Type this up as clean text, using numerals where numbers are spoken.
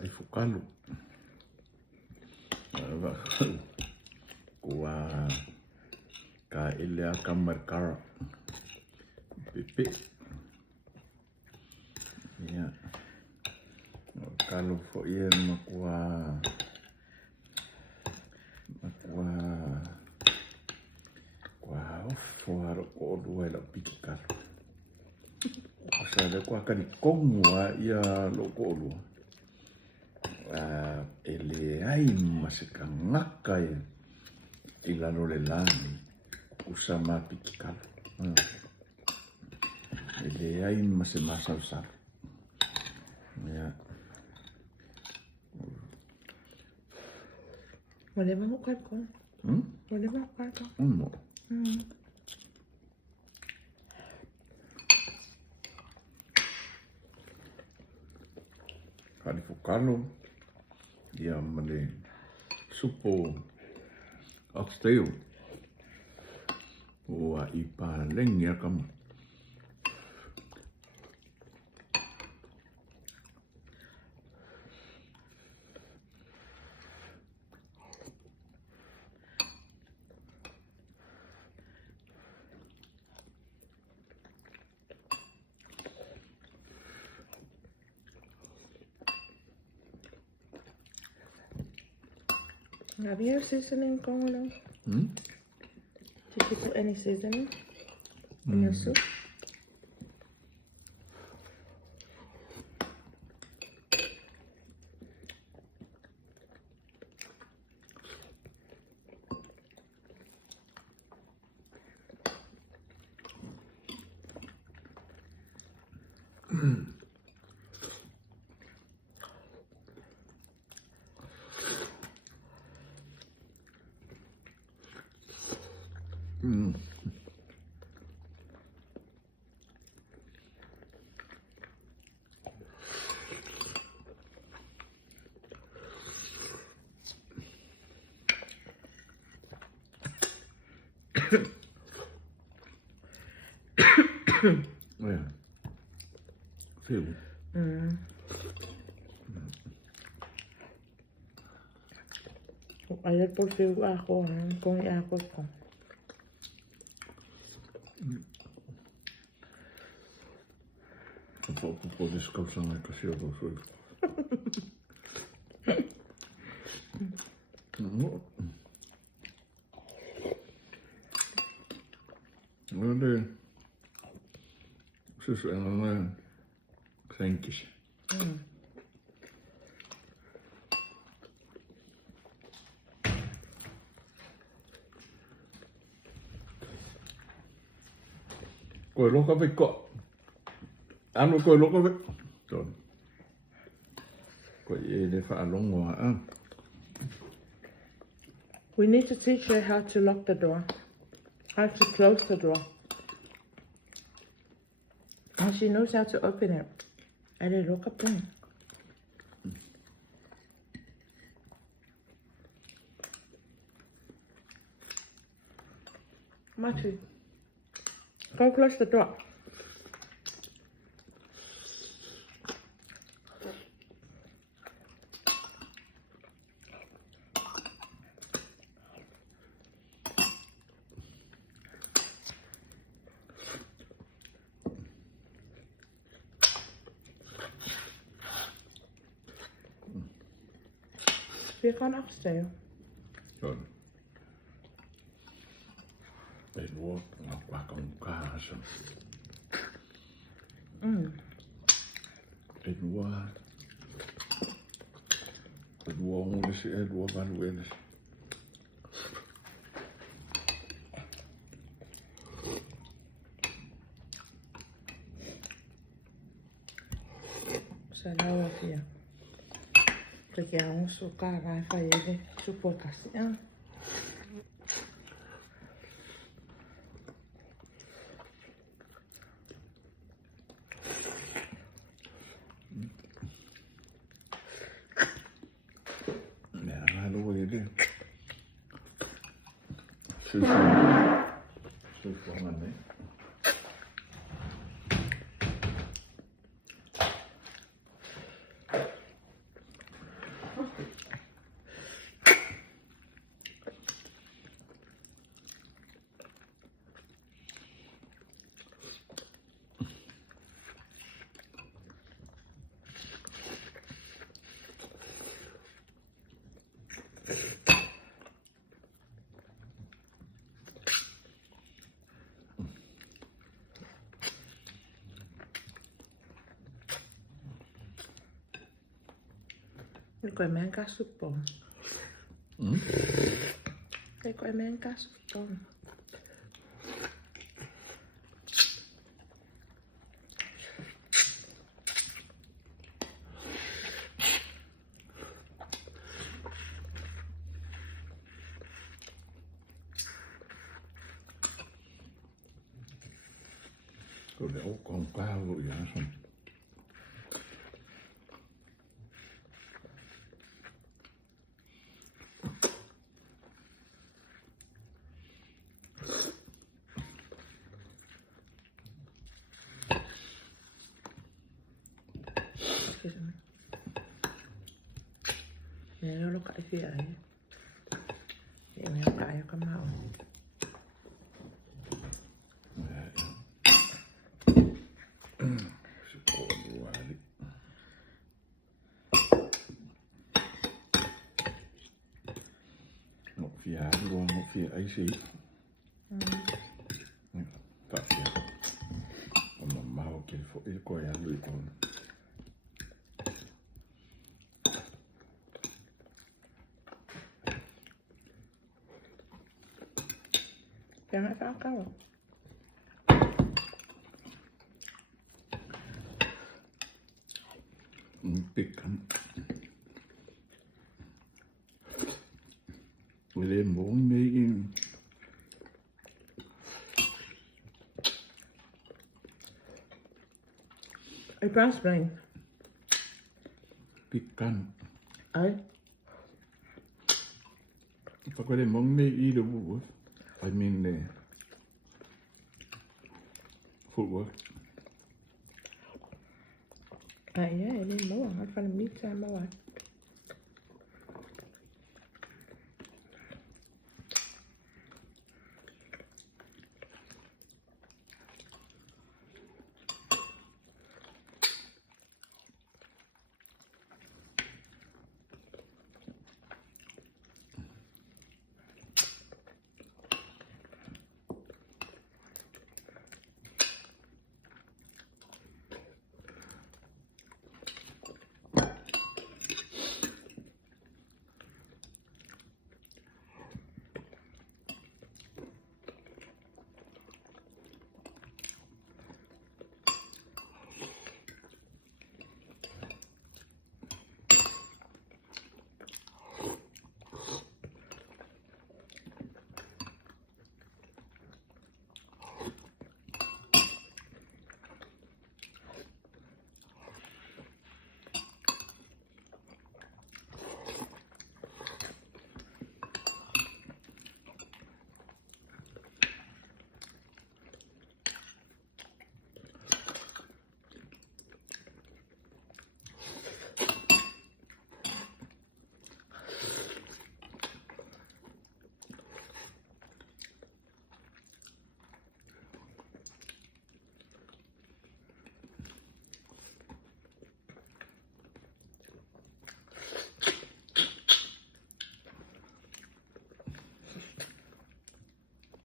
Karifukalu. Kua ka ilea kamarkara. Pipi. Ya. Kalau fo ia makua fo ko dua la pikikal. Asa le kwa kani kongua ia loko lu. Ele ai masikangaka ilano lelani usama pikikal. Ele ai masemasal. Ya. Boleh makan kau? Boleh makan kau? Karifukalu dia male supo oxtail wa ipa lengya kam Have you seasoning kau lah? Did you put any seasoning in your soup? Ya. Feel. Ayer por si ako, kung iakot ko. Apa descalçar na caixa do sul. Olha, sus ena kränkis. Koe loka veko. Anu koe loka veko. Ton. Koe le whaalongo a. We need to teach her how to lock the door, how to close the door. And she knows how to open it. Ele loka pun. Mati, go close the door. We gaan afstellen. Ton. E lua ngā waka mukāsa. E lua ngulisi e lua valu elisi. Salawa fia. Porque a suka vai fazer sufocação. Sufongan. Det går med en kassuppom. Det går med en kassuppom. Kyllä ukko on kahluja sun. Meillä ei ollut kaikkia äijä. Ei meillä kai joka mä oon. Se puolueeli. Một phía luôn, một phía ấy xí. Tại phía. Mà mau cái phổi coi ăn lưỡi con. Cái mẹ pháo cao. Pikant. Lên bốn mấy I brassbring. pikant. Ai. Phải có lên bốn mấy ý đồ. I mean footwork. Ai ja, ei niin mua. Har fan mitään mua.